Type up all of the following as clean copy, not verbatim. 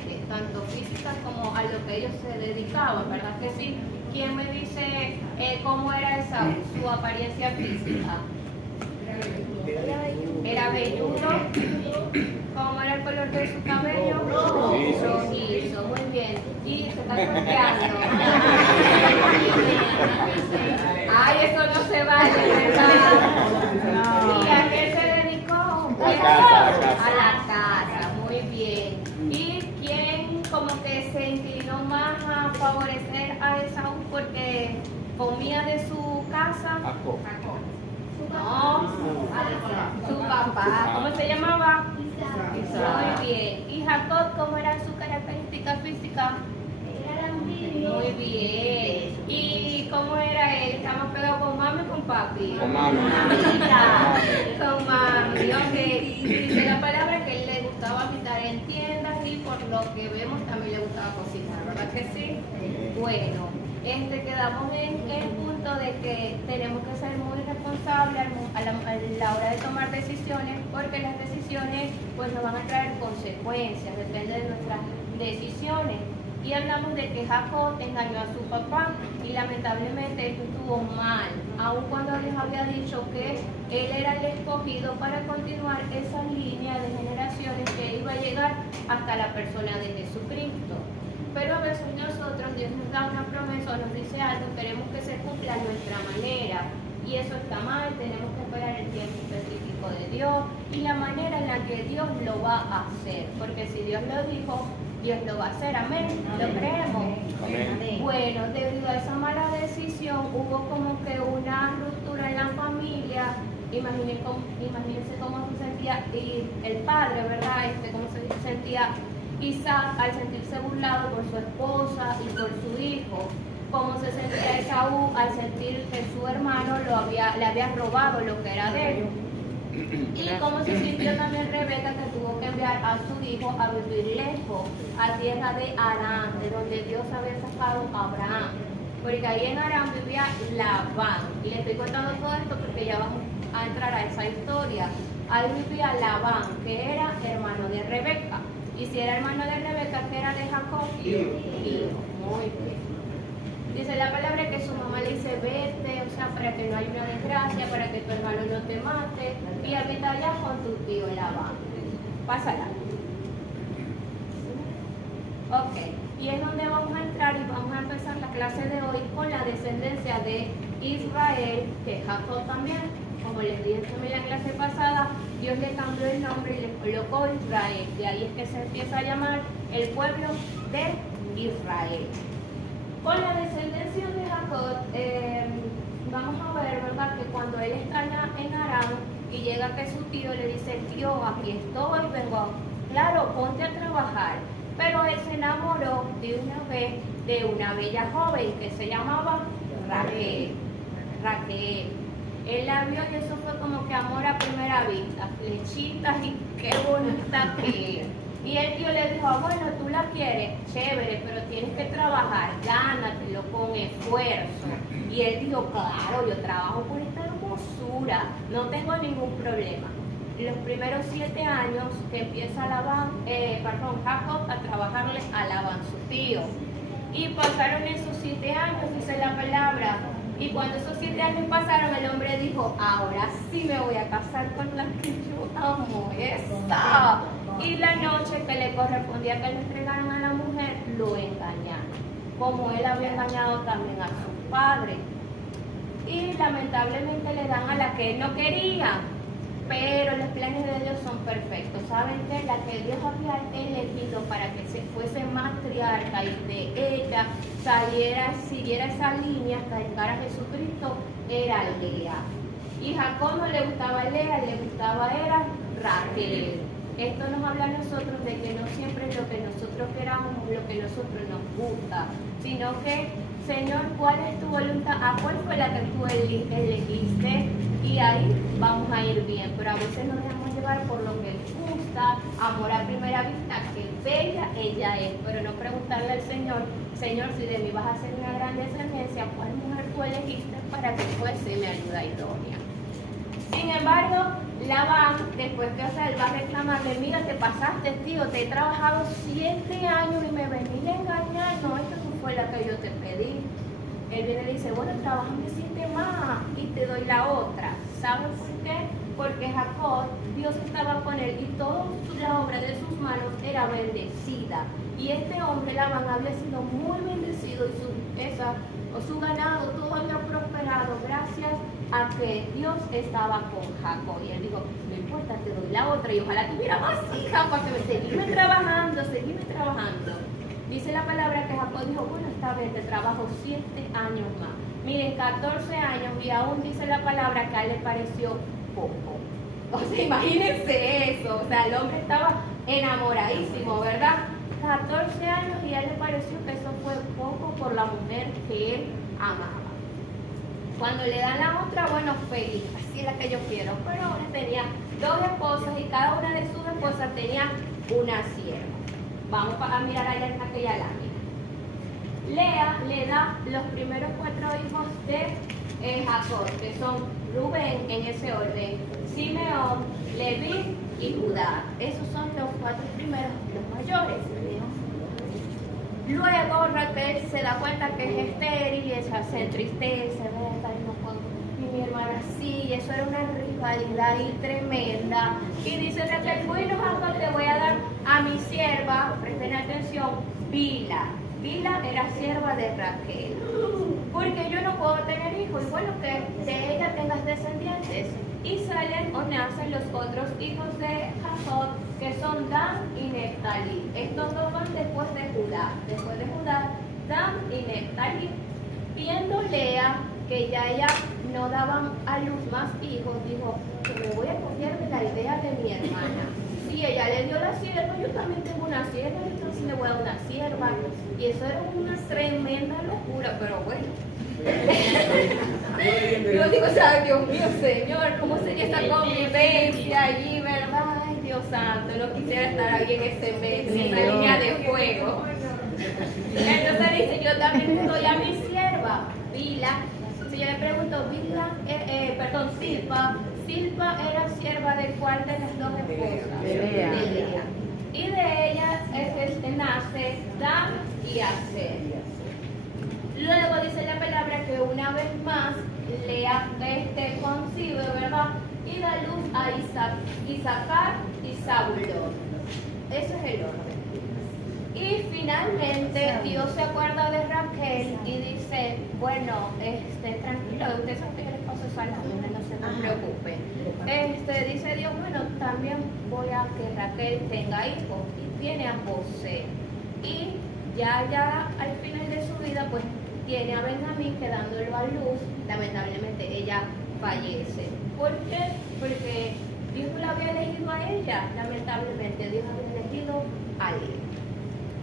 diferentes, tanto físicas como a lo que ellos se dedicaban, ¿verdad que sí? ¿Quién me dice cómo era Esaú, su apariencia física? Era velludo. ¿Cómo era el color de su cabello? Rojizo, muy bien. Y se está golpeando. Ay, eso no se vale, ¿verdad? ¿Y a qué se dedicó? A la casa, muy bien. ¿Y quién como que se inclinó más a favorecer a Esaú porque comía de su casa? No, su papá. ¿Cómo se llamaba? Muy bien. ¿Y Jacob cómo era su característica física? Muy bien. ¿Y cómo era él? ¿Está más pegado con mami o con papi? Con mami. Con mami, ok. Dice la palabra que él le gustaba habitar en tiendas y por lo que vemos también le gustaba cocinar, ¿verdad que sí? Bueno, quedamos en el punto de que tenemos que ser muy responsables a la hora de tomar decisiones, porque las decisiones pues nos van a traer consecuencias, depende de nuestras decisiones. Y hablamos de que Jacob engañó a su papá y lamentablemente esto estuvo mal, aun cuando Dios había dicho que él era el escogido para continuar esa línea de generaciones que iba a llegar hasta la persona de Jesucristo. Pero a veces nosotros, Dios nos da una promesa o nos dice algo, queremos que se cumpla a nuestra manera. Y eso está mal, tenemos que esperar el tiempo específico de Dios y la manera en la que Dios lo va a hacer. Porque si Dios lo dijo, Dios lo va a hacer. Amén. ¿Lo creemos? Amén. Bueno, debido a esa mala decisión, hubo como que una ruptura en la familia. Imagínense cómo se sentía el padre, ¿verdad? Cómo se sentía Isaac al sentirse burlado por su esposa y por su hijo. Cómo se sentía Esaú al sentir que su hermano le había robado lo que era de él. Y cómo se sintió también Rebeca, que tuvo que enviar a su hijo a vivir lejos, a tierra de Aram, de donde Dios había sacado a Abraham. Porque ahí en Aram vivía Labán. Y le estoy contando todo esto porque ya vamos a entrar a esa historia. Ahí vivía Labán, que era hermano de Rebeca. Y si era hermano de Rebeca, que era de Jacob, hijo. Muy bien. Dice la palabra que su mamá le dice, vete, o sea, para que no haya una desgracia, para que tu hermano no te mate, y habita allá con tu tío Labán. Pásala. Ok, y es donde vamos a entrar y vamos a empezar la clase de hoy con la descendencia de Israel, que Jacob también, como les dije en la clase pasada, Dios le cambió el nombre y le colocó Israel. De ahí es que se empieza a llamar el pueblo de Israel. Con la descendencia de Jacob, vamos a ver, ¿verdad?, que cuando él está en Aram y llega que su tío le dice, tío, aquí estoy, vengo, claro, ponte a trabajar. Pero él se enamoró de una vez de una bella joven que se llamaba Raquel. Él la vio y eso fue como que amor a primera vista, flechitas y qué bonita que es. Y el tío le dijo, bueno, tú la quieres, chévere, pero tienes que trabajar, gánatelo con esfuerzo. Y él dijo, claro, yo trabajo por esta hermosura, no tengo ningún problema. Los primeros 7 años que empieza Jacob a trabajarle a Labán, su tío. Y pasaron esos 7 años, dice la palabra. Y cuando esos 7 años pasaron, el hombre dijo, ahora sí me voy a casar con la que yo amo, esa. Y la noche que le correspondía que le entregaran a la mujer, lo engañaron, como él había engañado también a su padre. Y lamentablemente le dan a la que él no quería, pero los planes de Dios son perfectos. ¿Saben qué? La que Dios había elegido para que se fuese matriarca y de ella siguiera esa línea hasta llegar a Jesucristo, era Lea. Y Jacob no le gustaba Lea, le gustaba era Raquel. Esto nos habla a nosotros de que no siempre es lo que nosotros queramos o lo que a nosotros nos gusta, sino que, Señor, ¿cuál es tu voluntad? ¿A cuál fue la que tú elegiste? Y ahí vamos a ir bien, pero a veces nos dejamos llevar por lo que nos gusta, amor a primera vista, que bella ella es, pero no preguntarle al Señor, Señor, si de mí vas a hacer una gran descendencia, ¿cuál mujer tú elegiste para que fuese mi ayuda idónea? Sin embargo, Labán, después que él va a reclamarle, mira, te pasaste, tío, te he trabajado 7 años y me venís a engañar, no, esta no fue la que yo te pedí. Él viene y le dice, bueno, trabajame 7 más y te doy la otra. ¿Sabes por qué? Porque Jacob, Dios estaba con él y toda la obra de sus manos era bendecida. Y este hombre, Labán, había sido muy bendecido y su ganado, todo había prosperado gracias a que Dios estaba con Jacob. Y él dijo, no importa, te doy la otra y ojalá tuviera más hijas para que seguirme trabajando. Dice la palabra que Jacob dijo, bueno, está bien, te trabajo 7 años más. Miren, 14 años y aún dice la palabra que a él le pareció poco. O sea, imagínense eso. O sea, el hombre estaba enamoradísimo, ¿verdad? 14 años y a él le pareció que eso fue poco por la mujer que él amaba. Cuando le dan la otra, bueno, feliz, así es la que yo quiero. Pero ahora tenía 2 esposas y cada una de sus esposas tenía una sierva. Vamos a mirar allá en aquella lámina. Lea le da los primeros 4 hijos de Jacob, que son Rubén en ese orden, Simeón, Leví y Judá. Esos son los 4 primeros, los mayores. Luego Raquel se da cuenta que es estéril y ella se entristece, mi hermana sí, eso era una rivalidad y tremenda. Y dice Raquel, bueno, Jacob, te voy a dar a mi sierva, presten atención, Bila. Bila era sierva de Raquel. Porque yo no puedo tener hijos, y bueno, que de ella tengas descendientes. Y salen o nacen los otros hijos de Jacob, que son Dan y Neftalí. Estos 2 van después de Judá. Después de Judá, Dan y Neftalí. Viendo Lea que ya ella no daban a luz más hijos, dijo que me voy a copiar de la idea de mi hermana. Si ella le dio la sierva, yo también tengo una sierva, entonces le voy a dar una sierva. Y eso era una tremenda locura, pero bueno. Yo digo, ¿sabes? Dios mío, Señor, ¿cómo sería esta convivencia allí, verdad? Ay, Dios santo, no quisiera estar ahí en ese mes, en esa línea de fuego. Entonces dice, yo también te doy a mi sierva, Bila. Si yo le pregunto, Silpa era sierva de cuál de las 2 esposas? De Lea. Y de ellas nace Dan y Aser. Luego dice la palabra que una vez más Lea concibe, ¿verdad? Y da luz a Isaacar y Zabulón. Ese es el orden. Y finalmente Dios se acuerda de Raquel y dice, bueno, tranquilo, usted sabe que yo les paso esa lámina, no se preocupen. Dice Dios, bueno, también voy a que Raquel tenga hijos, y tiene a José. Y ya al final de su vida, pues tiene a Benjamín quedándolo a luz. Lamentablemente ella fallece. ¿Por qué? Porque Dios no la había elegido a ella. Lamentablemente Dios había elegido a él.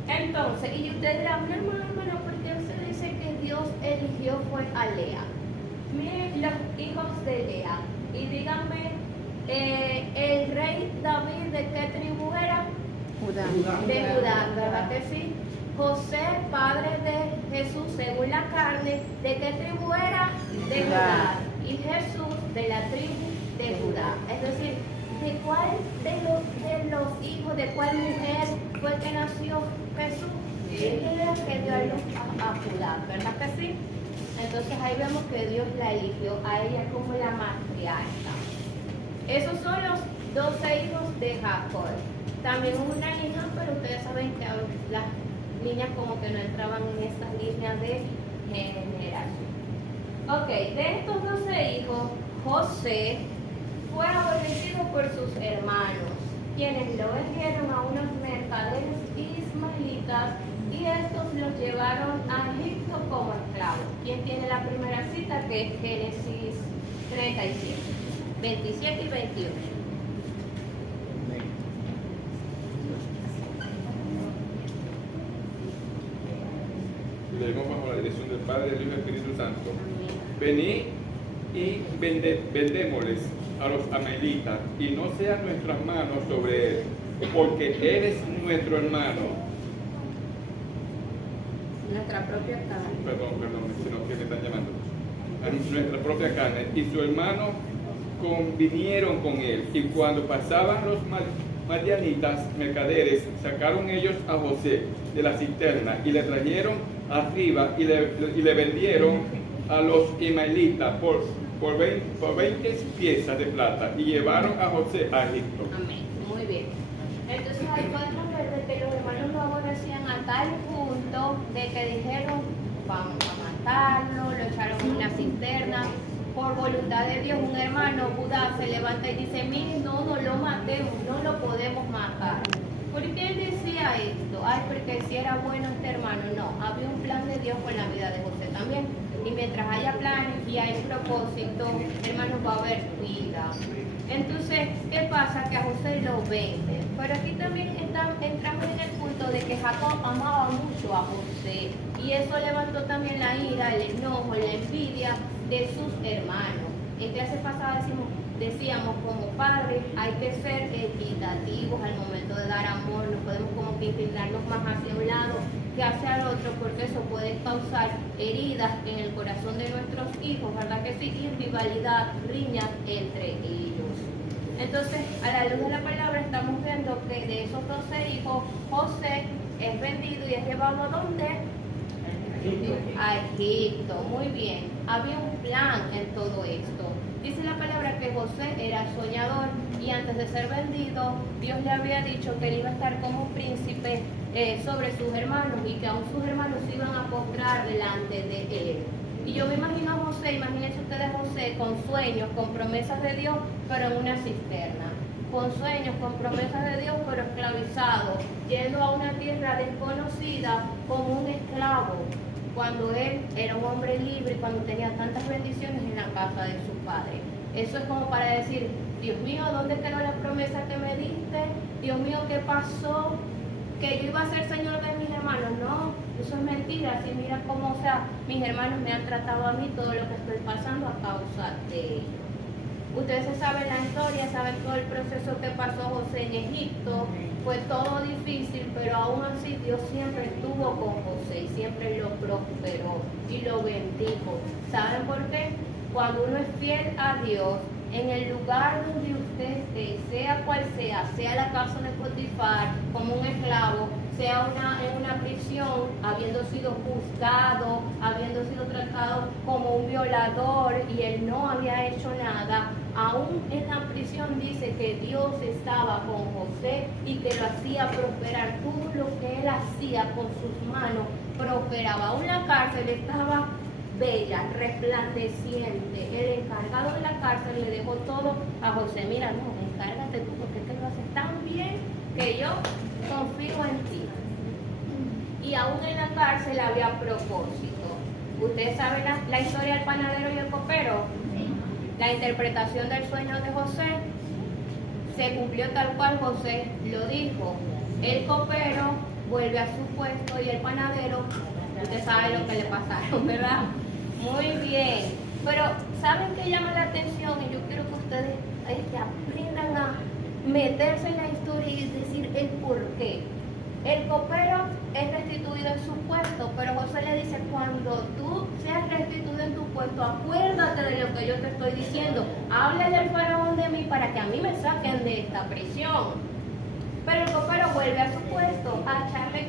Entonces, y usted dirá, hermano, ¿por qué usted dice que Dios eligió fue a Lea? Miren los hijos de Lea. Y díganme, el rey David, ¿de qué tribu era? Judá. De Judá, ¿verdad que sí? José, padre de Jesús, según la carne, ¿de qué tribu era? De Judá. Y Jesús, de la tribu de Judá. Es decir, ¿de cuál de los hijos, de cuál mujer fue que nació Jesús? Era que dio a luz a Judá, ¿verdad que sí? Entonces ahí vemos que Dios la eligió a ella como la matriarca. Esos son los 12 hijos de Jacob. También hubo una niña, pero ustedes saben que las niñas como que no entraban en estas líneas de generación. Ok, de estos 12 hijos, José fue aborrecido por sus hermanos, quienes lo vendieron a unos mercaderes ismaelitas y estos los llevaron a Egipto como esclavos. ¿Quién tiene la primera cita? Que es Génesis 37, 27 y 28. Leemos bajo la dirección del Padre, del Hijo y del Espíritu Santo. Venid y vendémosles a los amelitas, y no sean nuestras manos sobre él, porque eres nuestro hermano. Nuestra propia carne. Perdón, sino que me están llamando. A nuestra propia carne, y su hermano convinieron con él, y cuando pasaban los madianitas mercaderes, sacaron ellos a José de la cisterna y le trajeron arriba y le vendieron a los ismaelitas por 20 piezas de plata, y llevaron a José a Egipto. Amén. Muy bien. Entonces ahí podemos ver de que los hermanos no aborrecían a tal punto de que dijeron, vamos a matarlo, lo echaron en una cisterna. Por voluntad de Dios, un hermano, Judá, se levanta y dice, miren, no lo matemos, no lo podemos matar. ¿Por qué él decía esto? Ay, porque si era bueno este hermano. No, había un plan de Dios con la vida de José también. Y mientras haya planes y hay propósito, hermanos, va a haber vida. Entonces, ¿qué pasa? Que a José lo venden. Pero aquí también entramos en el punto de que Jacob amaba mucho a José. Y eso levantó también la ira, el enojo, la envidia de sus hermanos. En clase pasada decíamos como padres hay que ser equitativos al momento de dar amor, no podemos como que inclinarnos más hacia un lado que hacia el otro, porque eso puede causar heridas en el corazón de nuestros hijos, ¿verdad que sí? Y rivalidad, riñas entre ellos. Entonces, a la luz de la palabra estamos viendo que de esos 12 hijos, José es vendido y es llevado ¿a dónde? A Egipto. Muy bien. Había un plan en todo esto. Dice la palabra que José era soñador y antes de ser vendido, Dios le había dicho que él iba a estar como príncipe sobre sus hermanos y que aún sus hermanos se iban a postrar delante de él. Y yo me imagino a José, imagínense ustedes a José con sueños, con promesas de Dios, pero en una cisterna. Con sueños, con promesas de Dios, pero esclavizado, yendo a una tierra desconocida como un esclavo, cuando él era un hombre libre, cuando tenía tantas bendiciones en la casa de su padre. Eso es como para decir, Dios mío, ¿dónde quedó la promesa que me diste? Dios mío, ¿qué pasó? Que yo iba a ser señor de mis hermanos. No, eso es mentira. Si mira cómo, o sea, mis hermanos me han tratado a mí, todo lo que estoy pasando a causa de ellos. Ustedes saben la historia, saben todo el proceso que pasó José en Egipto. Fue todo difícil, pero aún así Dios siempre estuvo con José y siempre lo prosperó y lo bendijo. ¿Saben por qué? Cuando uno es fiel a Dios, en el lugar donde usted esté, sea cual sea la casa de Potifar, como un esclavo, sea en una prisión, habiendo sido juzgado, habiendo sido tratado como un violador y él no había hecho nada, aún en la prisión dice que Dios estaba con José y que lo hacía prosperar. Todo lo que él hacía con sus manos prosperaba. Aún la cárcel estaba bella, resplandeciente. El encargado de la cárcel le dejó todo a José. Mira, no, encárgate tú porque es que lo haces tan bien que yo confío en ti. Y aún en la cárcel había propósito. ¿Ustedes saben la historia del panadero y el copero? La interpretación del sueño de José se cumplió tal cual José lo dijo. El copero vuelve a su puesto y el panadero, usted sabe lo que le pasaron, ¿verdad? Muy bien. Pero ¿saben qué llama la atención? Y yo quiero que ustedes aprendan a meterse en la historia y decir el por qué. El copero es restituido en su puesto, pero José le dice, cuando tú seas restituido en tu puesto, acuérdate de lo que yo te estoy diciendo. Háblale al faraón de mí para que a mí me saquen de esta prisión. Pero el copero vuelve a su puesto a echarle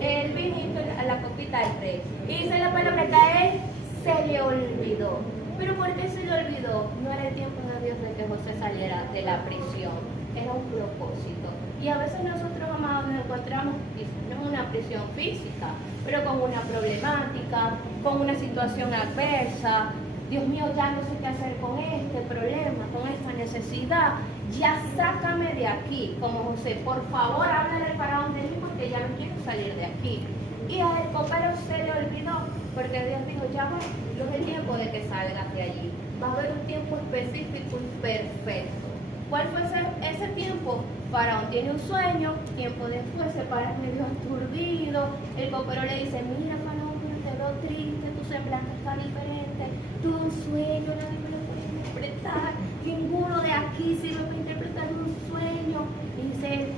el vinito a la copita al rey. Y dice la palabra que a él se le olvidó. ¿Pero por qué se le olvidó? No era el tiempo de Dios de que José saliera de la prisión. Era un propósito. Y a veces nosotros, amados, nos encontramos no en una prisión física, pero con una problemática, con una situación adversa. Dios mío, ya no sé qué hacer con este problema, con esta necesidad. Ya sácame de aquí, como José. Por favor, háblale al faraón de mí porque ya no quiero salir de aquí. Y al copero se le olvidó, porque Dios dijo, ya va, no es el tiempo de que salgas de allí. Va a haber un tiempo específico y perfecto. ¿Cuál fue ese tiempo? Faraón tiene un sueño, tiempo después se para medio aturdido. El copero le dice, mira Faraón, te veo triste, tu semblante está diferente, tuve un sueño, nadie me lo puede interpretar, ninguno de aquí sirve para interpretar un sueño. Y dice,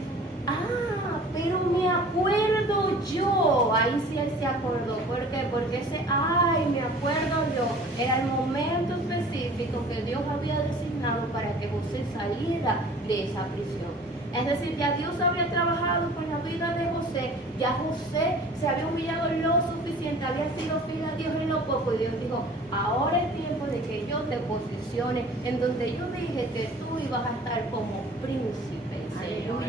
pero me acuerdo yo. Ahí sí él se acordó. ¿Por qué? Porque ese, me acuerdo yo, era el momento específico específico que Dios había designado para que José saliera de esa prisión. Es decir, ya Dios había trabajado con la vida de José, ya José se había humillado lo suficiente, había sido fiel a Dios en lo poco, y Dios dijo, ahora es tiempo de que yo te posicione en donde yo dije que tú ibas a estar como príncipe, Señor.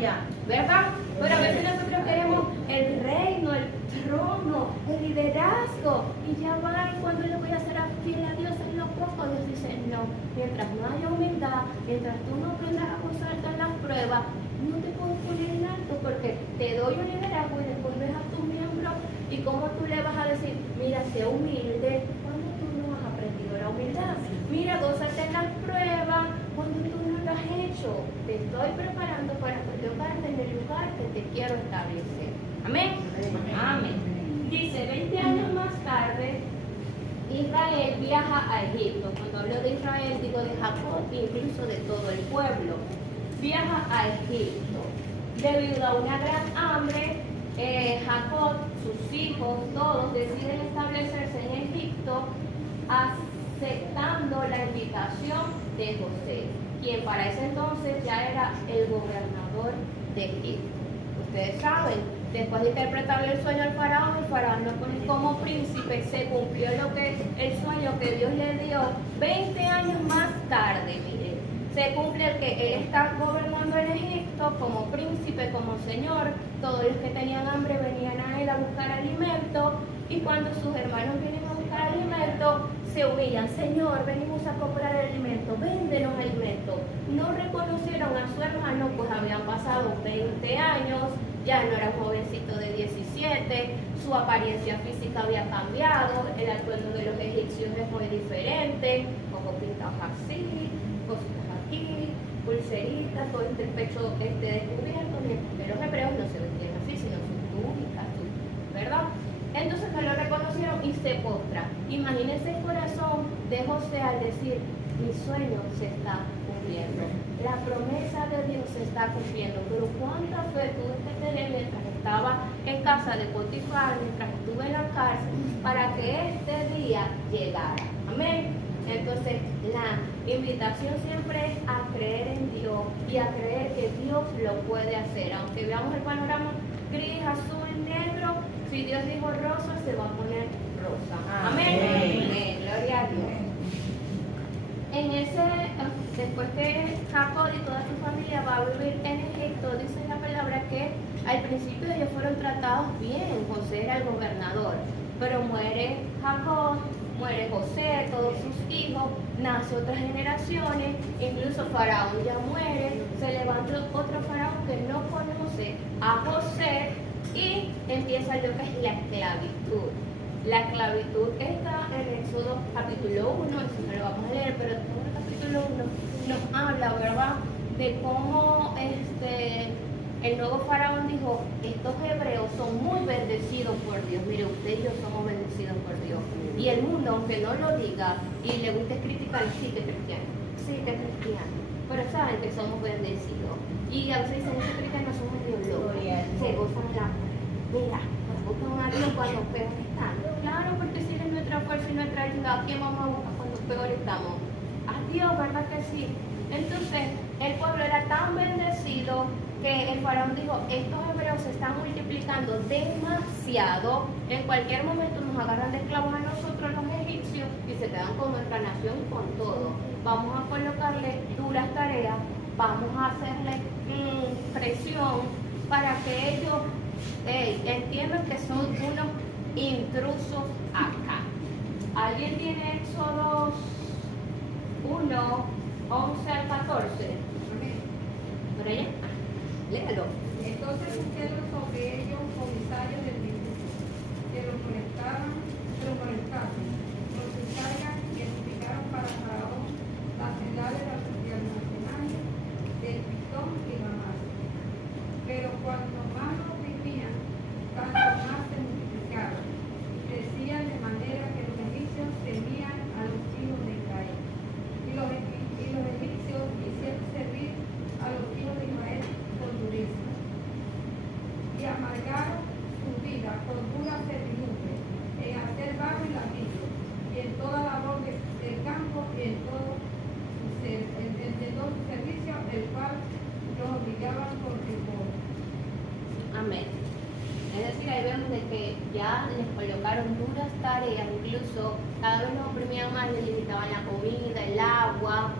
¿Verdad? Pero a veces nosotros queremos el reino, el trono, el liderazgo, y ya va, y cuando yo voy a ser fiel a Dios en lo poco, Dios dice, no, mientras no haya humildad, mientras tú no aprendas a gozarte en las pruebas, no te puedo poner en alto, porque te doy un liderazgo y después ves a tus miembros, y cómo tú le vas a decir, mira, sé humilde, cuando tú no has aprendido la humildad, mira, gózate en las pruebas, cuando tú no lo has hecho, te estoy preparando para colocarte en el lugar que te quiero establecer. Amén. Amén. Dice, 20 años más tarde, Israel viaja a Egipto. Cuando hablo de Israel, digo de Jacob, incluso de todo el pueblo. Viaja a Egipto. Debido a una gran hambre, Jacob, sus hijos, todos deciden establecerse en Egipto, aceptando la invitación de José, quien para ese entonces ya era el gobernador de Egipto. Ustedes saben, después de interpretarle el sueño al faraón, el faraón lo pone como príncipe, se cumplió el sueño que Dios le dio 20 años más tarde, miren. Se cumple el que él está gobernando en Egipto como príncipe, como señor. Todos los que tenían hambre venían a él a buscar alimento, y cuando sus hermanos vienen a buscar alimento, se humillan, Señor, venimos a comprar alimento, véndenos alimento. No reconocieron a su hermano, pues habían pasado 20 años, ya no era un jovencito de 17, su apariencia física había cambiado, el atuendo de los egipcios es muy diferente, ojos pintados así, cositas aquí, pulseritas, todo el pecho descubierto, mientras que los hebreos no se vestían así, sino sus túnicas, ¿verdad? Entonces no lo reconocieron y se postra. Imagínense el corazón de José al decir, mi sueño se está cumpliendo, la promesa de Dios se está cumpliendo, pero cuánta fe tuve que tener mientras estaba en casa de Potifar, mientras estuve en la cárcel, para que este día llegara. Amén. Entonces la invitación siempre es a creer en Dios y a creer que Dios lo puede hacer, aunque veamos el panorama gris, azul, negro. Si Dios dijo rosa, se va a poner rosa. Amén. Amén. Gloria a Dios. Después que Jacob y toda su familia va a vivir en Egipto, dice la palabra que al principio ellos fueron tratados bien. José era el gobernador, pero muere Jacob, muere José, todos sus hijos, nace otras generaciones, incluso Faraón ya muere, se levanta otro Faraón que no conoce a José, y empieza lo que es la esclavitud. La esclavitud está en Éxodo capítulo 1, eso no lo vamos a leer, pero en el capítulo 1 nos habla, ¿verdad?, de cómo el nuevo faraón dijo, estos hebreos son muy bendecidos por Dios. Mire, usted y yo somos bendecidos por Dios. Y el mundo, aunque no lo diga y le guste criticar, sí que es cristiano, pero saben que somos bendecidos. Y a veces dicen, esos cristianos somos Dios locos, se gozan la mira, nos buscan a Dios cuando peor están. Claro, porque si es nuestra fuerza y nuestra ayuda, ¿a quién vamos a buscar cuando peor estamos? A Dios, ¿verdad que sí? Entonces, el pueblo era tan bendecido que el faraón dijo, estos hebreos se están multiplicando demasiado, en cualquier momento nos agarran de esclavos a nosotros los egipcios y se quedan con nuestra nación y con todo. Vamos a colocarle duras tareas, vamos a hacerle presión para que ellos entiendan que son unos intrusos acá. ¿Alguien tiene Éxodo 1, 11 al 14? ¿Por allá? Léalo. Entonces pusieron sobre ellos comisarios del tributo, que los molestaban, los cesaran y edificaron para Faraón las ciudades de almacenaje de Pitón y Ramás. Pero cuando más los vivían, tanto más se multiplicaban. Decían de manera que los egipcios temían a los hijos de Israel. Y los egipcios hicieron servir a los hijos de Israel con dureza. Y amargaron vemos de que ya les colocaron duras tareas, incluso cada vez los oprimían más, les limitaban la comida, el agua,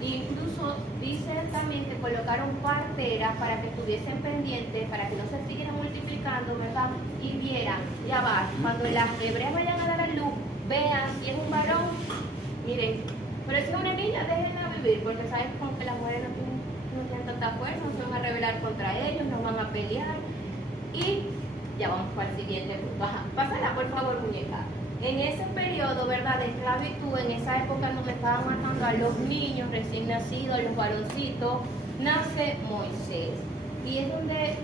e incluso dice también que colocaron parteras para que estuviesen pendientes, para que no se siguieran multiplicando, ¿verdad? Y vieran, ya va, cuando las hebreas vayan a dar a luz, vean si es un varón, miren, pero si es una niña, déjenla vivir, porque saben como que las mujeres no tienen tanta fuerza, no se van a rebelar contra ellos, no van a pelear. Y ya vamos para el siguiente. Pásala, por favor, muñeca. En ese periodo, ¿verdad?, de esclavitud, en esa época donde estaban matando a los niños recién nacidos, a los varoncitos, nace Moisés. Y es donde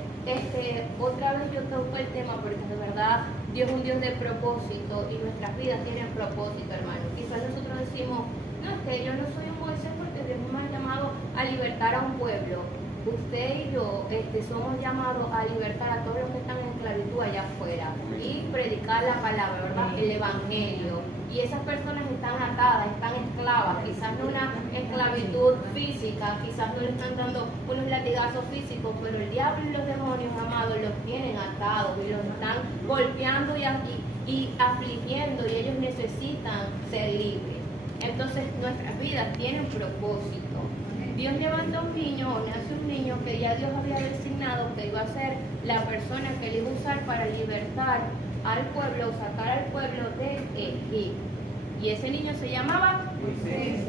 otra vez yo toco el tema, porque de verdad Dios es un Dios de propósito y nuestras vidas tienen propósito, hermano. Quizás nosotros decimos, no, es que yo no soy un Moisés porque Dios me ha llamado a libertar a un pueblo. Usted y yo somos llamados a libertar a todos los que están en esclavitud allá afuera y predicar la palabra, ¿verdad? El evangelio. Y esas personas están atadas, están esclavas, quizás no una esclavitud física, quizás no le están dando unos latigazos físicos, pero el diablo y los demonios, amados, los tienen atados y los están golpeando y afligiendo, y ellos necesitan ser libres. Entonces nuestras vidas tienen propósito. Dios levanta un niño o nace un niño que ya Dios había designado que iba a ser la persona que él iba a usar para libertar al pueblo, sacar al pueblo de Egipto. Y ese niño se llamaba Moisés.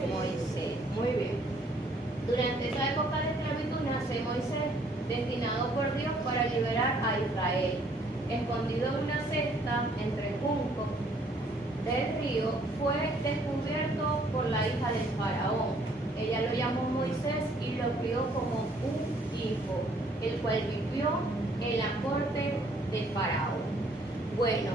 Muy bien. Durante esa época de esclavitud nace Moisés, destinado por Dios para liberar a Israel. Escondido en una cesta entre juncos del río, fue descubierto por la hija del faraón. Ella lo llamó Moisés y lo crió como un hijo, el cual vivió en la corte del faraón. Bueno,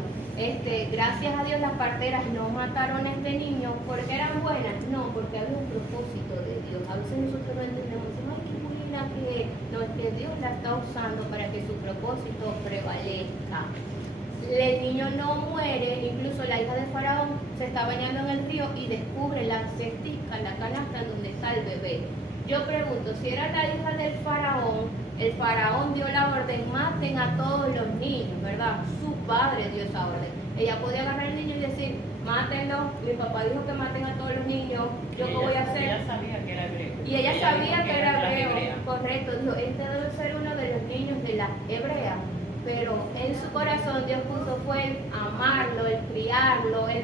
gracias a Dios las parteras no mataron a este niño porque eran buenas, no, porque había un propósito de Dios. A veces nosotros no entendemos, ay, qué buena que es. No, es que Dios la está usando para que su propósito prevalezca. El niño no muere, incluso la hija del faraón se está bañando en el río y descubre la cestica, la canasta donde está el bebé. Yo pregunto, si era la hija del faraón, el faraón dio la orden, maten a todos los niños, ¿verdad? Su padre dio esa orden. Ella podía agarrar al niño y decir, mátenlo, mi papá dijo que maten a todos los niños, ¿yo qué voy a hacer? Ella sabía que era hebreo. Y ella sabía que era hebreo, hebrea. correcto, dijo, este debe ser uno de los niños de la hebrea. Pero en su corazón Dios puso fue el amarlo, el criarlo, el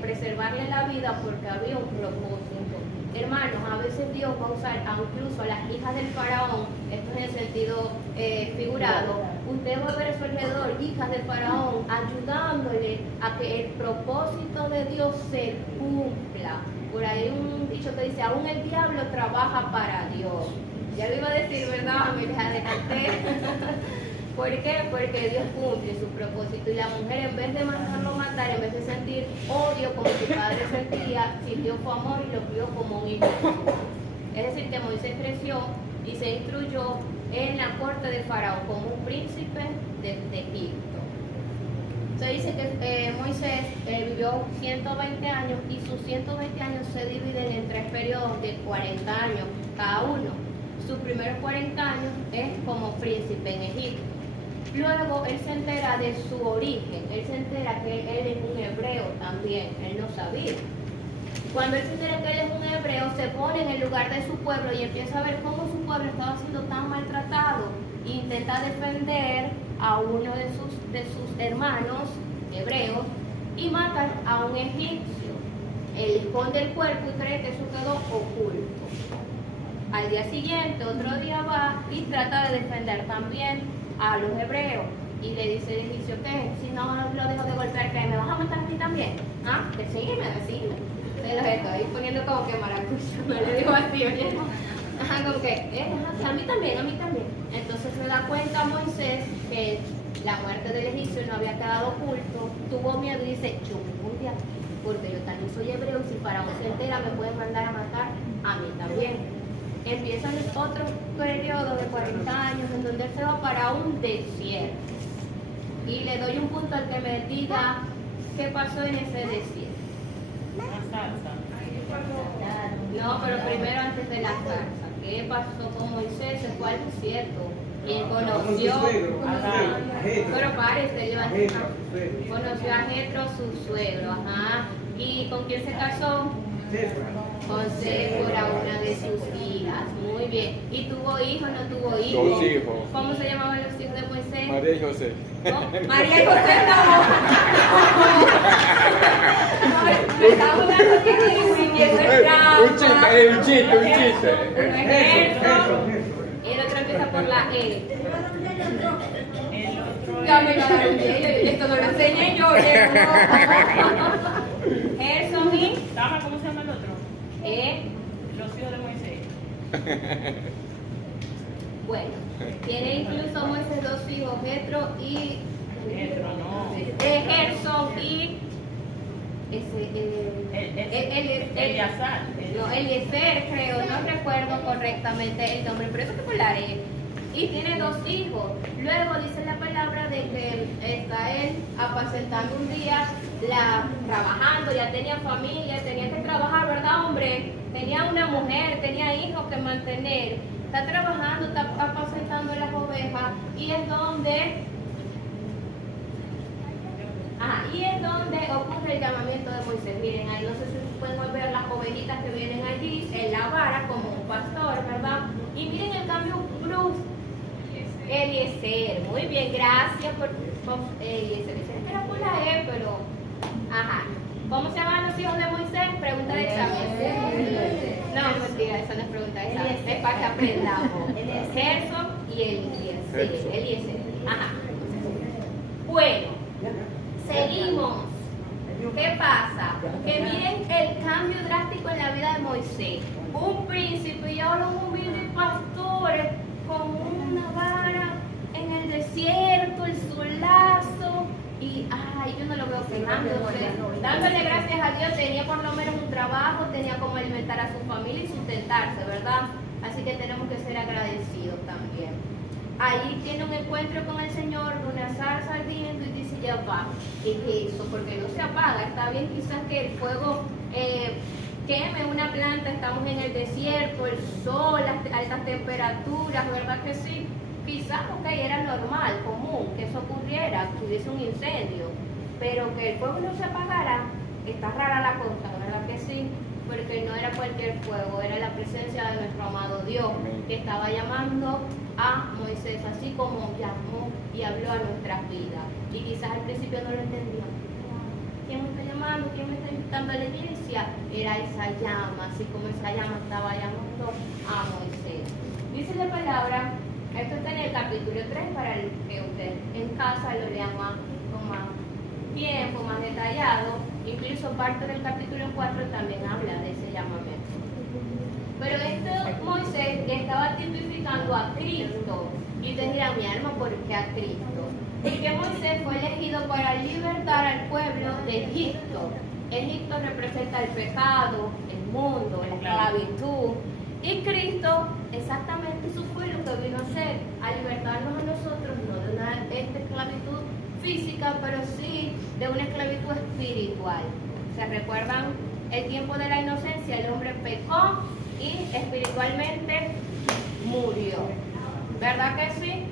preservarle la vida, porque había un propósito. Hermanos, a veces Dios va a usar incluso a las hijas del faraón, esto es en el sentido figurado. Usted va a ver a su alrededor, hijas del faraón, ayudándole a que el propósito de Dios se cumpla. Por ahí hay un dicho que dice, aún el diablo trabaja para Dios. Ya lo iba a decir, ¿verdad? Me les adelanté. ¿Por qué? Porque Dios cumple su propósito, y la mujer, en vez de mandarlo a matar, en vez de sentir odio como su padre sentía, sintió fue amor y lo crió como un hijo. Es decir, que Moisés creció y se instruyó en la corte de Faraón como un príncipe de Egipto. Se dice que Moisés vivió 120 años, y sus 120 años se dividen en 3 periodos de 40 años cada uno. Sus primeros 40 años es como príncipe en Egipto. Luego él se entera de su origen, él se entera que él es un hebreo también, él no sabía. Cuando él se entera que él es un hebreo, se pone en el lugar de su pueblo y empieza a ver cómo su pueblo estaba siendo tan maltratado. Intenta defender a uno de sus hermanos hebreos y matan a un egipcio. Él esconde el cuerpo y cree que eso quedó oculto. Al día siguiente, otro día va y trata de defender también a los hebreos, y le dice el egipcio, ¿qué? Si no lo dejo de golpear, ¿qué? ¿Me vas a matar a mí también? ¿Ah? Decime. Se los estoy poniendo como que maracucho, no le digo así, oye. Ajá, como que, a mí también. Entonces se da cuenta Moisés que la muerte del egipcio no había quedado oculto, tuvo miedo y dice, yo me voy de aquí, porque yo también soy hebreo, y si Faraón se entera me pueden mandar a matar a mí también. Empiezan otro periodo de 40 años en donde él se va para un desierto. Y le doy un punto al que me diga qué pasó en ese desierto. Una salsa. No, pero primero antes de la zarza. ¿Qué pasó con Moisés? Se fue al desierto. Él conoció pero parece, a levanta. Jetro, a su suegro. Conoció a Jetro, su suegro, ajá. ¿Y con quién se casó? Séfora. Con Séfora, una de sus hijas. Muy bien. ¿Y tuvo hijos o no tuvo hijos? Dos hijos. ¿Cómo se llamaban los hijos de Moisés? María y José. ¿No? María y José no. Me estaba hablando que y eso es trampa. Un chiste. Uno es Gerson, Eso. y el otro empieza por la E. El otro Ya me ganaron esto no lo enseñé yo, Gerson y Dama, ¿cómo se llama el otro? Los hijos de Moisés. bueno, tiene incluso Moisés dos hijos, Jetro y Jetro, no. Gerson y Eleazar. no, Eliezer, creo, no recuerdo correctamente el nombre, pero eso que por la E. Y tiene dos hijos. Luego dice la palabra de que está él apacentando un día, trabajando, ya tenía familia, tenía que trabajar, ¿verdad, hombre? Tenía una mujer, tenía hijos que mantener. Está trabajando, está apacentando las ovejas y es donde ocurre el llamamiento de Moisés. Miren, ahí no sé si pueden ver las ovejitas que vienen allí en la vara como un pastor, ¿verdad? Y miren el cambio brusco. Eliezer, muy bien, gracias por Eliezer. Dice que era por la E, pero ajá. ¿Cómo se llaman los hijos de Moisés? Pregunta de examen. No, mentira, esa no es pregunta de examen. Es para que aprendamos. Gerson y Eliezer. Ajá. Bueno, seguimos. ¿Qué pasa? Que miren el cambio drástico en la vida de Moisés. Un príncipe y ahora un humilde pastor con una vara en el desierto, el solazo. Y yo no lo veo quejándose. Dándole gracias a Dios, tenía por lo menos un trabajo, tenía como alimentar a su familia y sustentarse, ¿verdad? Así que tenemos que ser agradecidos también. Ahí tiene un encuentro con el Señor, una zarza ardiendo y dice, ya va, ¿qué es eso? Porque no se apaga. Está bien quizás que el fuego queme una planta, estamos en el desierto, el sol, las altas temperaturas, ¿verdad que sí? Quizás, era normal, común, que eso ocurriera, que hubiese un incendio, pero que el fuego no se apagara, está rara la cosa, ¿verdad que sí? Porque no era cualquier fuego, era la presencia de nuestro amado Dios, que estaba llamando a Moisés, así como llamó y habló a nuestras vidas. Y quizás al principio no lo entendíamos. ¿Quién me está llamando? ¿Quién me está invitando a la iglesia? Era esa llama, así como esa llama estaba llamando a Moisés. Dice la palabra, esto está en el capítulo 3 para que ustedes en casa lo lean con más tiempo, más detallado. Incluso parte del capítulo 4 también habla de ese llamamiento. Pero Moisés estaba tipificando a Cristo. Y ustedes dirán, mi alma, ¿por qué a Cristo? Porque Moisés fue elegido para libertar al pueblo de Egipto. Egipto representa el pecado, el mundo, la esclavitud. Y Cristo, exactamente eso fue lo que vino a hacer, a libertarnos a nosotros, no de una esclavitud física, pero sí de una esclavitud espiritual. ¿Se recuerdan el tiempo de la inocencia? El hombre pecó y espiritualmente murió. ¿Verdad que sí?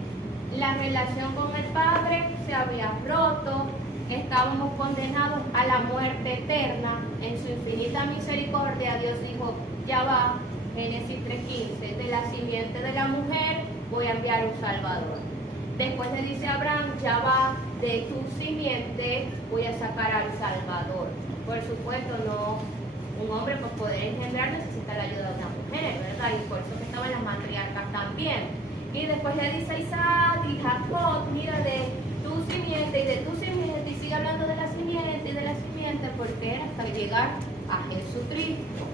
La relación con el Padre se había roto, estábamos condenados a la muerte eterna. En su infinita misericordia Dios dijo, ya va, Génesis 3:15, de la simiente de la mujer voy a enviar un Salvador. Después le dice a Abraham, ya va, de tu simiente voy a sacar al Salvador. Por supuesto, no, un hombre por poder engendrar necesita la ayuda de una mujer, ¿verdad? Y por eso que estaban las matriarcas también. Y después le dice a Isaac y Jacob, mira, de tu simiente y de tu simiente, y sigue hablando de la simiente y de la simiente, porque era hasta llegar a Jesucristo.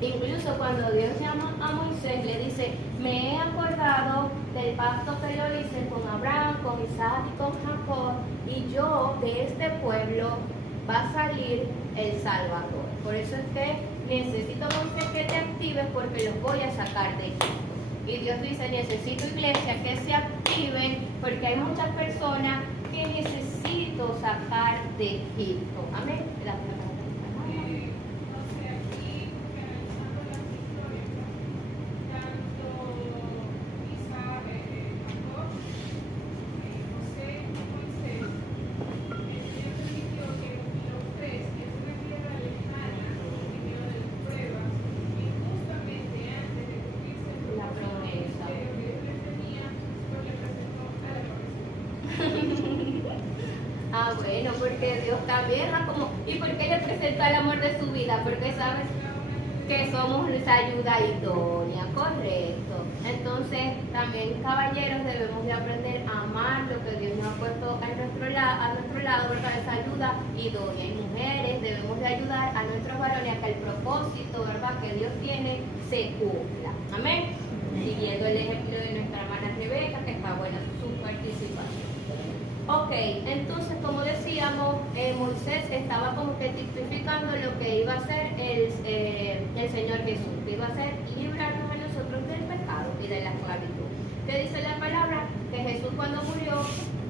Incluso cuando Dios llama a Moisés, le dice, me he acordado del pacto que yo hice con Abraham, con Isaac y con Jacob, y yo de este pueblo va a salir el Salvador. Por eso es que necesito, Moisés, que te actives porque los voy a sacar de Egipto. Y Dios dice, necesito, iglesia, que se activen porque hay muchas personas que necesito sacar de Egipto. Amén. Gracias. bueno, porque Dios también, como, ¿y por qué le presenta el amor de su vida? Porque sabes que somos esa ayuda idónea, correcto. Entonces, también caballeros debemos de aprender a amar lo que Dios nos ha puesto a nuestro lado, ¿verdad? Esa ayuda idónea. Y mujeres debemos de ayudar a nuestros varones a que el propósito, ¿verdad?, que Dios tiene se cumpla. Amén. Siguiendo el ejemplo de nuestra hermana Rebeca, que está buena su participación. Ok, entonces como decíamos, Moisés estaba como que tipificando lo que iba a hacer el Señor Jesús, que iba a hacer librarnos a nosotros del pecado y de la esclavitud. ¿Qué dice la palabra? Que Jesús cuando murió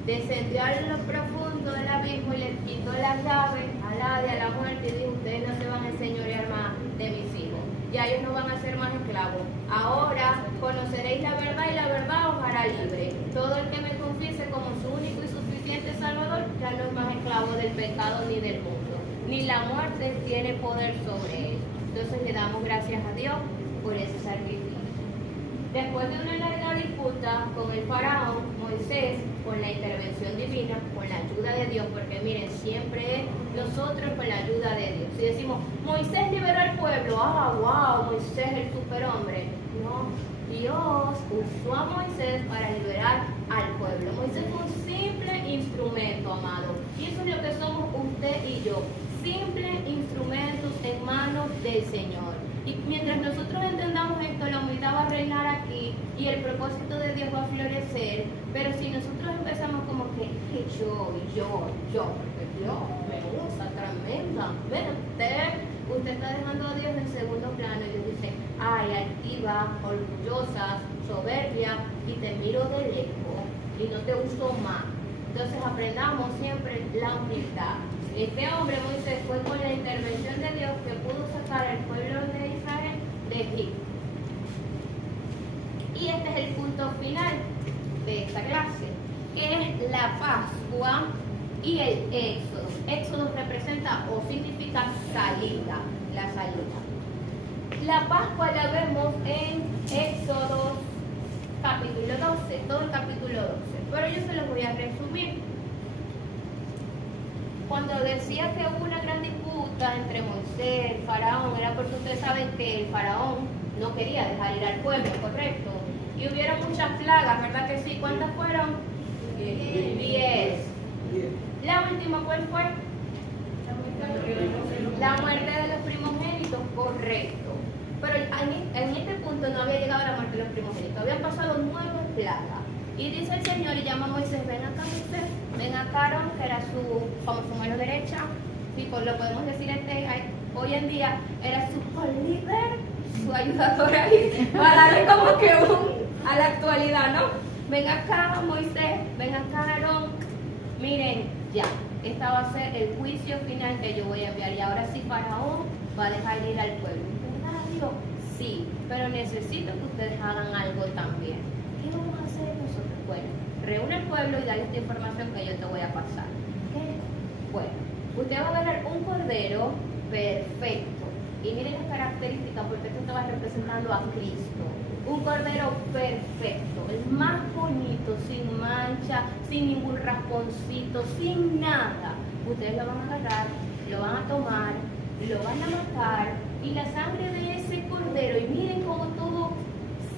descendió a lo profundo del abismo y le quitó las llaves al Hades, a la muerte, y dijo: ustedes no se van a enseñorear más de mis hijos, ya ellos no van a ser más esclavos. Ahora conoceréis la verdad y la verdad os hará libre. Todo el que me confiese como su único y suficiente Salvador ya no es más esclavo del pecado ni del mundo, ni la muerte tiene poder sobre él. Entonces le damos gracias a Dios por ese sacrificio. Después de una larga disputa con el faraón, Moisés, con la intervención divina, con la ayuda de Dios, porque miren, siempre es nosotros con la ayuda de Dios. Si decimos, Moisés liberó al pueblo, wow, Moisés el superhombre. No, Dios usó a Moisés para liberar al pueblo. Moisés fue un simple instrumento, amado. Y eso es lo que somos usted y yo, simples instrumentos en manos del Señor. Y mientras nosotros entendamos esto, la humildad va a reinar aquí y el propósito de Dios va a florecer. Pero si nosotros empezamos como que yo, porque Dios me usa tremenda, usted está dejando a Dios en segundo plano y Dios dice, ay, altiva, orgullosa, soberbia, y te miro de lejos y no te uso más. Entonces aprendamos siempre la humildad. Este hombre, Moisés, fue con la intervención de Dios que pudo sacar al pueblo de Israel de Egipto. Y este es el punto final de esta clase, que es la Pascua y el Éxodo. Éxodo representa o significa salida, la salida. La Pascua la vemos en Éxodo capítulo 12, todo el capítulo 12, pero yo se los voy a resumir. Cuando decía que hubo una gran disputa entre Moisés y el faraón, era porque ustedes saben que el faraón no quería dejar ir al pueblo, ¿correcto? Y hubieron muchas plagas, ¿verdad que sí? ¿Cuántas fueron? 10. La última, ¿cuál fue? La muerte de los primogénitos, correcto. Pero en este punto no había llegado la muerte de los primogénitos, habían pasado 9 plagas. Y dice el Señor y llama a Moisés, ven acá Moisés, ven acá Aarón, que era como su mano derecha, y pues lo podemos decir hoy en día, era su líder, su ayudador ahí, para darle como que a la actualidad, ¿no? Ven acá Moisés, ven acá Aarón, miren, ya, esta va a ser el juicio final que yo voy a enviar, y ahora sí Faraón va a dejar ir al pueblo. ¿Verdad, Dios? Sí, pero necesito que ustedes hagan algo también. ¿Qué vamos a hacer nosotros? Bueno, reúne al pueblo y dale esta información que yo te voy a pasar. ¿Qué? Bueno, usted va a ganar un cordero perfecto. Y miren las características, porque esto estaba representando a Cristo. Un cordero perfecto, el más bonito, sin mancha, sin ningún rasponcito, sin nada. Ustedes lo van a agarrar, lo van a tomar, lo van a matar, y la sangre de ese cordero, y miren cómo todo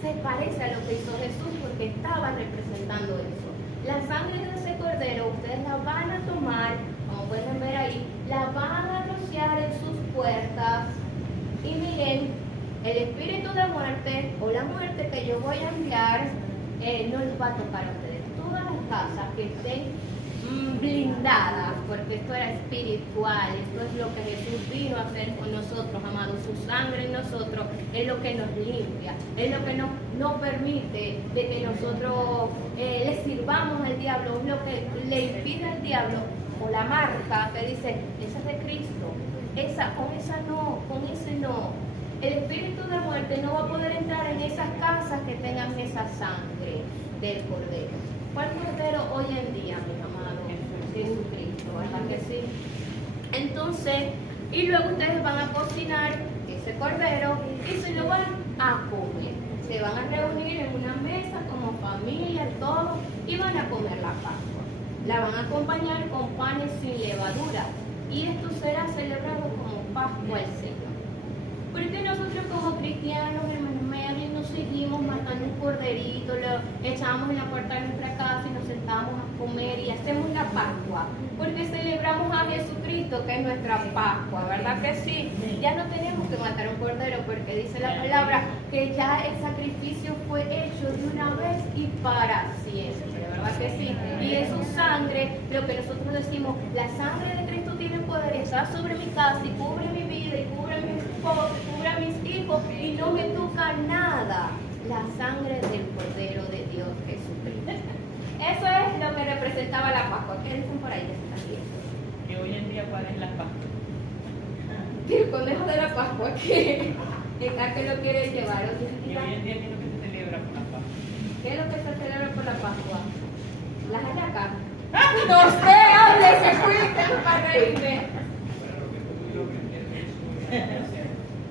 se parece a lo que hizo Jesús, porque estaba representando eso. La sangre de ese cordero ustedes la van a tomar, como pueden ver ahí, la van a rociar en sus puertas, y miren, el espíritu de muerte o la muerte que yo voy a enviar no les va a tocar a ustedes. Todas las casas que estén blindadas, porque esto era espiritual, esto es lo que Jesús vino a hacer con nosotros, amados. Su sangre en nosotros es lo que nos limpia, es lo que nos permite de que nosotros le sirvamos al diablo, lo que le impide al diablo, o la marca que dice, esa es de Cristo, con esa no, con ese no. El espíritu de muerte no va a poder entrar en esas casas que tengan esa sangre del cordero. ¿Cuál cordero hoy en día, mis amados? Jesucristo, ¿verdad que sí? Entonces, y luego ustedes van a cocinar ese cordero y se lo van a comer. Se van a reunir en una mesa como familia, todos, y van a comer la Pascua. La van a acompañar con panes sin levadura. Y esto será celebrado como Pascua al Señor. Porque nosotros como cristianos, hermanos Merlin, nos seguimos matando un corderito, lo echamos en la puerta de nuestra casa y nos sentamos a comer y hacemos la Pascua. Porque celebramos a Jesucristo, que es nuestra Pascua, ¿verdad que sí? Ya no tenemos que matar un cordero porque dice la palabra que ya el sacrificio fue hecho de una vez y para siempre, ¿verdad que sí? Y es su sangre, lo que nosotros decimos, la sangre de Cristo tiene poder, está sobre mi casa y cubre mi vida y cubre a mi esposo, y cubre a mis hijos y no me toca nada. La sangre del Cordero de Dios Jesucristo. Eso es lo que representaba la Pascua. ¿Qué dicen por ahí? Que hoy en día, ¿cuál es la Pascua? El conejo de la Pascua, que ¿a qué lo quiere llevar? Que hoy en día, ¿qué es lo que se celebra por la Pascua? ¿Qué es lo que se celebra por la Pascua? Las hallacas. No sé, hable, se cuente para reírme.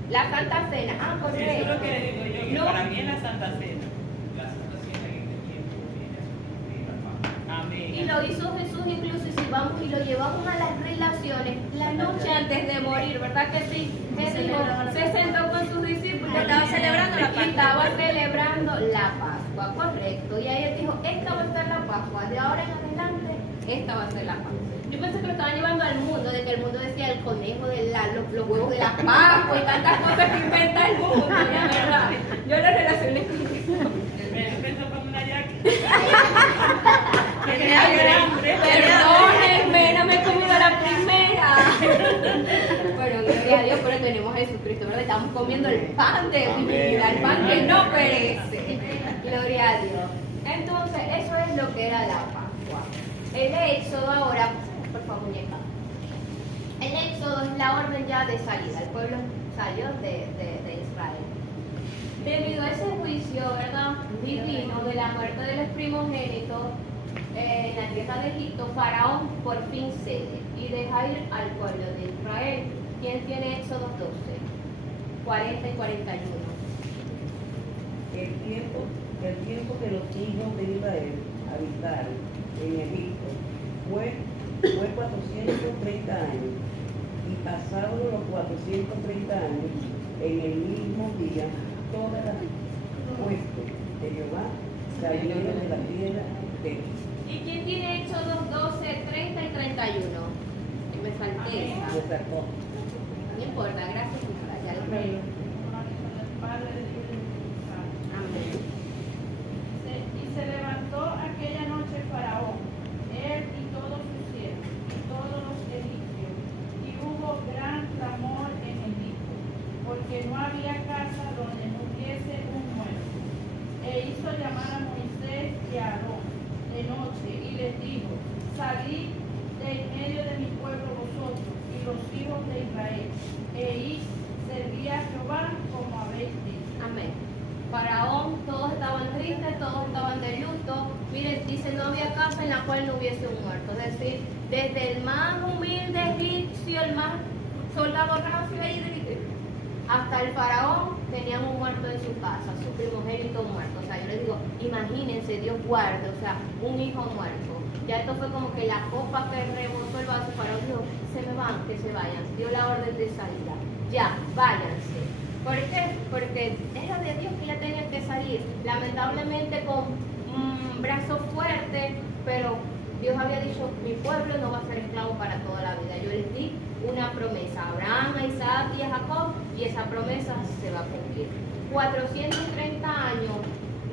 La Santa Cena. Ah, Eso es lo que le correcto. digo yo, que No. para mí es la Santa Cena. Amén. Y lo hizo Jesús, incluso y si vamos y lo llevamos a las relaciones, la noche antes de morir, ¿verdad que sí? Él dijo, se sentó con sus discípulos. Estaba celebrando la Pascua. Y estaba celebrando la Pascua, correcto. Y ahí él dijo, esta va a ser la Pascua, de ahora en adelante, esta va a ser la Pascua. Yo pensé que lo estaban llevando al mundo, de que el mundo decía el conejo, de los huevos de la Pascua y tantas cosas que inventa el mundo, la verdad. Yo lo relacioné con eso. Yo pienso con una yaca. Perdónenme, no me he comido la primera. Bueno, gloria a Dios, pero tenemos a Jesucristo, ¿verdad? Estamos comiendo el pan de vida, el pan que no perece. Gloria a Dios. Entonces, eso es lo que era la Pascua. El éxodo ahora, por favor, muñeca. El éxodo es la orden ya de salida. El pueblo salió de Israel. Debido a ese juicio, ¿verdad?, divino de la muerte de los primogénitos en la tierra de Egipto, Faraón por fin cede y deja ir al pueblo de Israel. ¿Quién tiene Éxodo 12? 40 y 41. El tiempo que los hijos de Israel habitaron en Egipto fue 430 años, y pasados los 430 años, en el mismo día, todas las huestes de Jehová salieron de la tierra de Egipto. ¿Y quién tiene Éxodo 12, 30 y 31? Y me salté esa. Se sacó. No importa, gracias, hija, ya lo leí. Amén. Y se levantó aquella noche Faraón, él y todos sus siervos, y todos los egipcios, y hubo gran clamor en Egipto, porque no había casa donde no hubiese un muerto. E hizo llamar a Moisés y a Aarón de noche, y les dijo, salid de en medio de mi pueblo vosotros y los hijos de Israel, e id, serví a Jehová como habéis dicho. Amén. Faraón, todos estaban tristes, todos estaban de luto. Miren, dice, no había casa en la cual no hubiese un muerto. Es decir, desde el más humilde egipcio, el más soldado racio ahí, hasta el faraón, tenían un muerto en su casa, su primogénito muerto. O sea, yo les digo, imagínense, Dios guarde, o sea, un hijo muerto. Ya esto fue como que la copa que rebosó el vaso. Faraón dijo, se me van, que se vayan. Dio la orden de salida. Ya, váyanse. ¿Por qué? Porque era de Dios que ya tenían que salir. Lamentablemente con brazo fuerte, pero Dios había dicho, mi pueblo no va a ser esclavo para toda la vida. Yo les di una promesa a Abraham, a Isaac y a Jacob, y esa promesa se va a cumplir. 430 años,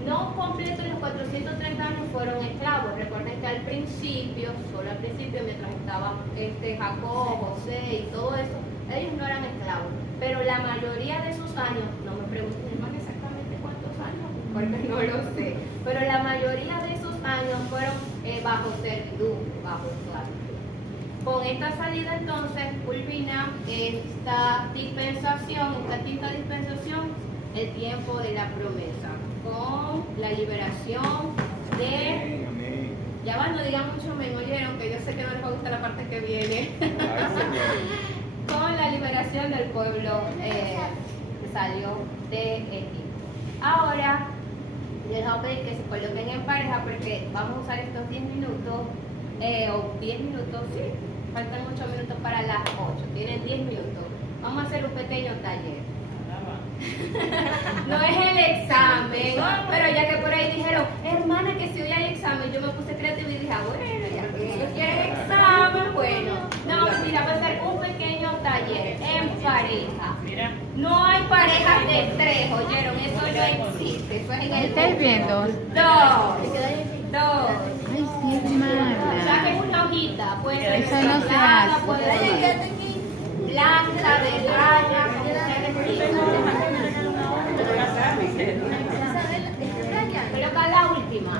no completos los 430 años fueron esclavos. Recuerden que al principio, solo al principio, mientras estaba Jacob, José y todo eso, ellos no eran esclavos. Pero la mayoría de sus años, no me pregunten hermano exactamente cuántos años, porque no lo sé, pero la mayoría de sus años fueron bajo servidumbre, bajo esclavitud. Con esta salida entonces culmina esta dispensación, esta quinta dispensación, el tiempo de la promesa, con la liberación de... Ya va, no digan mucho, me oyeron, que yo sé que no les va a gustar la parte que viene. Ay, Señor. Con la liberación del pueblo que salió de Egipto. Ahora, les voy a pedir que se coloquen en pareja porque vamos a usar estos 10 minutos O 10 minutos, sí. Faltan 8 minutos para las 8. Tienen 10 minutos. Vamos a hacer un pequeño taller. No es el examen, pero ya que por ahí dijeron, hermana, que si hoy hay examen, yo me puse creativa y dije, bueno, ya que ellos quieren examen, bueno. No, mentira, va a ser un pequeño taller en pareja. Mira. No hay parejas de 3, ¿oyeron? Eso no existe. Eso es en el ¿Estáis viendo? 2. Ay, sí, es mala. Saquen una hojita, puede ser Eso no se plana, hace. puede ser blanca, de raya, como ustedes quieran. Coloca la última.